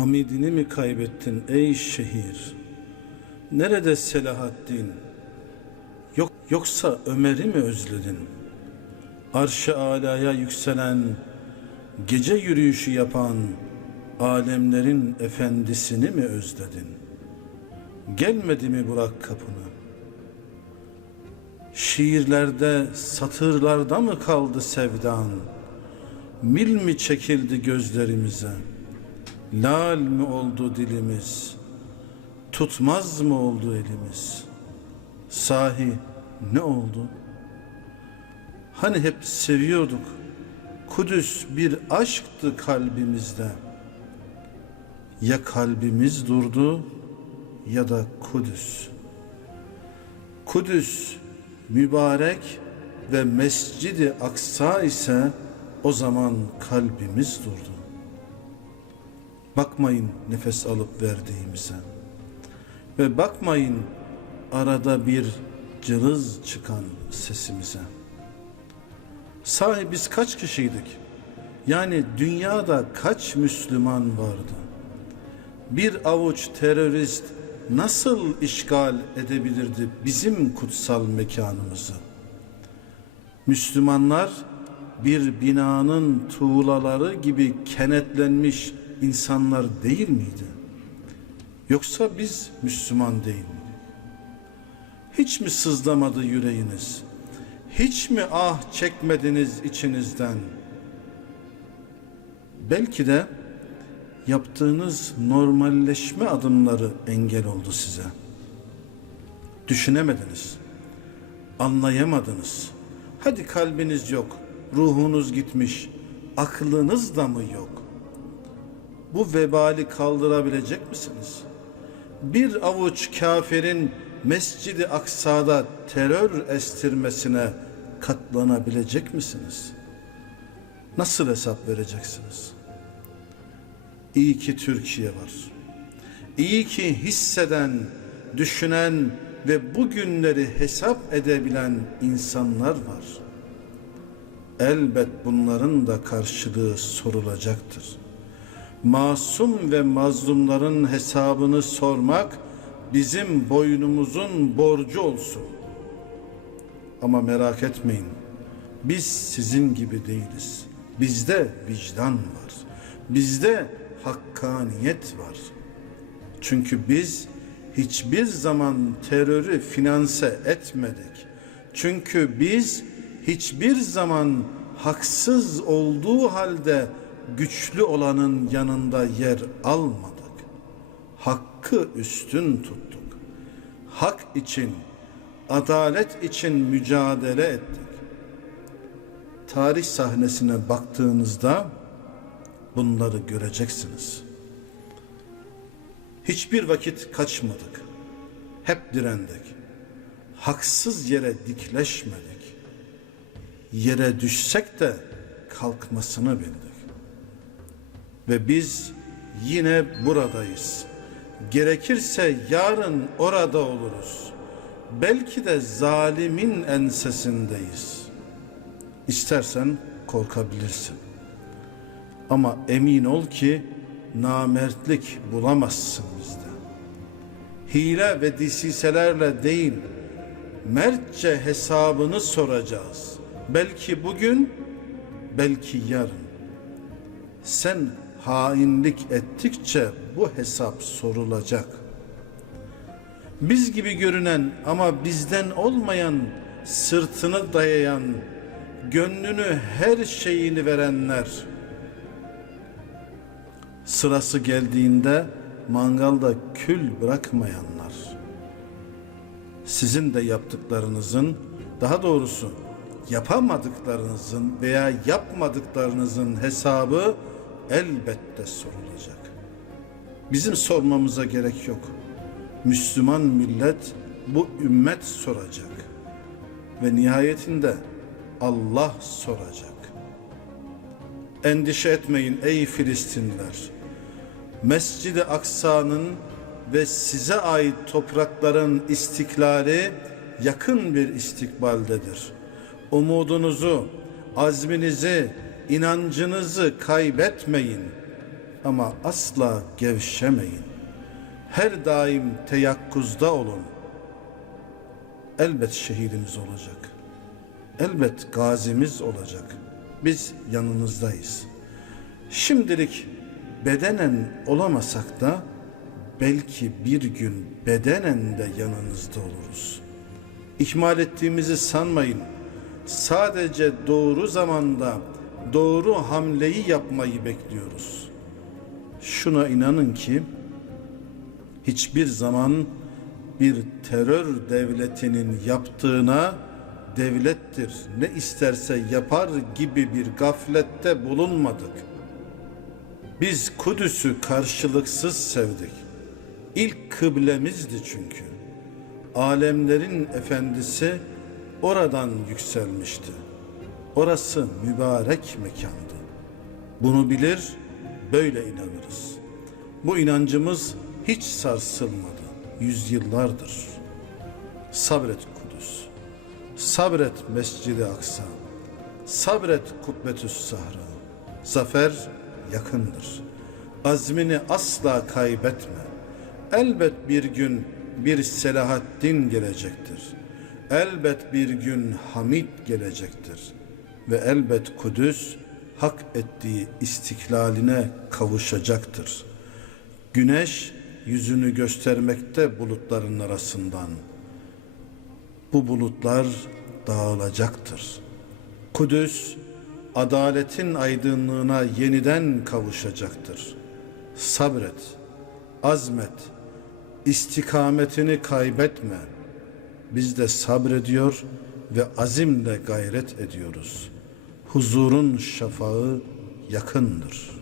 Hamidini mi kaybettin ey şehir? Nerede Selahaddin? Yok yoksa Ömer'i mi özledin? Arş-ı alaya yükselen, gece yürüyüşü yapan alemlerin efendisini mi özledin? Gelmedi mi Burak kapını? Şiirlerde, satırlarda mı kaldı sevdan? Mil mi çekildi gözlerimize? Lal mi oldu dilimiz? Tutmaz mı oldu elimiz? Sahi ne oldu? Hani hep seviyorduk. Kudüs bir aşktı kalbimizde. Ya kalbimiz durdu ya da Kudüs. Kudüs mübarek ve Mescidi Aksa ise o zaman kalbimiz durdu. Bakmayın nefes alıp verdiğimize. Ve bakmayın arada bir cılız çıkan sesimize. Sahi biz kaç kişiydik? Yani dünyada kaç Müslüman vardı? Bir avuç terörist nasıl işgal edebilirdi bizim kutsal mekanımızı? Müslümanlar bir binanın tuğlaları gibi kenetlenmiş insanlar değil miydi? Yoksa biz Müslüman değil miydik? Hiç mi sızlamadı yüreğiniz? Hiç mi ah çekmediniz içinizden? Belki de yaptığınız normalleşme adımları engel oldu size. Düşünemediniz. Anlayamadınız. Hadi kalbiniz yok, ruhunuz gitmiş, aklınız da mı yok? Bu vebali kaldırabilecek misiniz? Bir avuç kafirin Mescidi Aksa'da terör estirmesine katlanabilecek misiniz? Nasıl hesap vereceksiniz? İyi ki Türkiye var. İyi ki hisseden, düşünen ve bugünleri hesap edebilen insanlar var. Elbet bunların da karşılığı sorulacaktır. Masum ve mazlumların hesabını sormak bizim boynumuzun borcu olsun. Ama merak etmeyin. Biz sizin gibi değiliz. Bizde vicdan var. Bizde hakkaniyet var. Çünkü biz hiçbir zaman terörü finanse etmedik. Çünkü biz hiçbir zaman haksız olduğu halde güçlü olanın yanında yer almadık. Hakkı üstün tuttuk. Hak için, adalet için mücadele ettik. Tarih sahnesine baktığınızda bunları göreceksiniz. Hiçbir vakit kaçmadık. Hep direndik. Haksız yere dikleşmedik. Yere düşsek de kalkmasını bildik. Ve biz yine buradayız. Gerekirse yarın orada oluruz. Belki de zalimin ensesindeyiz. İstersen korkabilirsin. Ama emin ol ki namertlik bulamazsın bizde. Hile ve disiselerle değil, mertçe hesabını soracağız. Belki bugün, belki yarın. Sen hainlik ettikçe bu hesap sorulacak. Biz gibi görünen ama bizden olmayan, sırtını dayayan, gönlünü her şeyini verenler, sırası geldiğinde mangalda kül bırakmayanlar, sizin de yaptıklarınızın, daha doğrusu yapamadıklarınızın veya yapmadıklarınızın hesabı elbette sorulacak. Bizim sormamıza gerek yok. Müslüman millet bu ümmet soracak. Ve nihayetinde Allah soracak. Endişe etmeyin ey Filistinliler. Mescid-i Aksa'nın ve size ait toprakların istiklali yakın bir istikbaldedir. Umudunuzu, azminizi, inancınızı kaybetmeyin. ama asla gevşemeyin. Her daim teyakkuzda olun. Elbet şehidimiz olacak. Elbet gazimiz olacak. Biz yanınızdayız. Şimdilik bedenen olamasak da belki bir gün bedenen de yanınızda oluruz. İhmal ettiğimizi sanmayın. Sadece doğru zamanda doğru hamleyi yapmayı bekliyoruz. Şuna inanın ki hiçbir zaman bir terör devletinin yaptığına devlettir ne isterse yapar gibi bir gaflette bulunmadık. Biz Kudüs'ü karşılıksız sevdik. İlk kıblemizdi çünkü. Alemlerin efendisi oradan yükselmişti. Orası mübarek mekandı. Bunu bilir, böyle inanırız. Bu inancımız hiç sarsılmadı yüzyıllardır. Sabret Kudüs. Sabret Mescid-i Aksa. Sabret Kubbetüs Sahra. Zafer yakındır. Azmini asla kaybetme. Elbet bir gün bir Selahaddin gelecektir. Elbet bir gün Hamid gelecektir. Ve elbet Kudüs hak ettiği istiklaline kavuşacaktır. Güneş yüzünü göstermekte bulutların arasından. Bu bulutlar dağılacaktır. Kudüs adaletin aydınlığına yeniden kavuşacaktır. Sabret, azmet, istikametini kaybetme. Biz de sabrediyor ve azimle gayret ediyoruz. Huzurun şafağı yakındır.''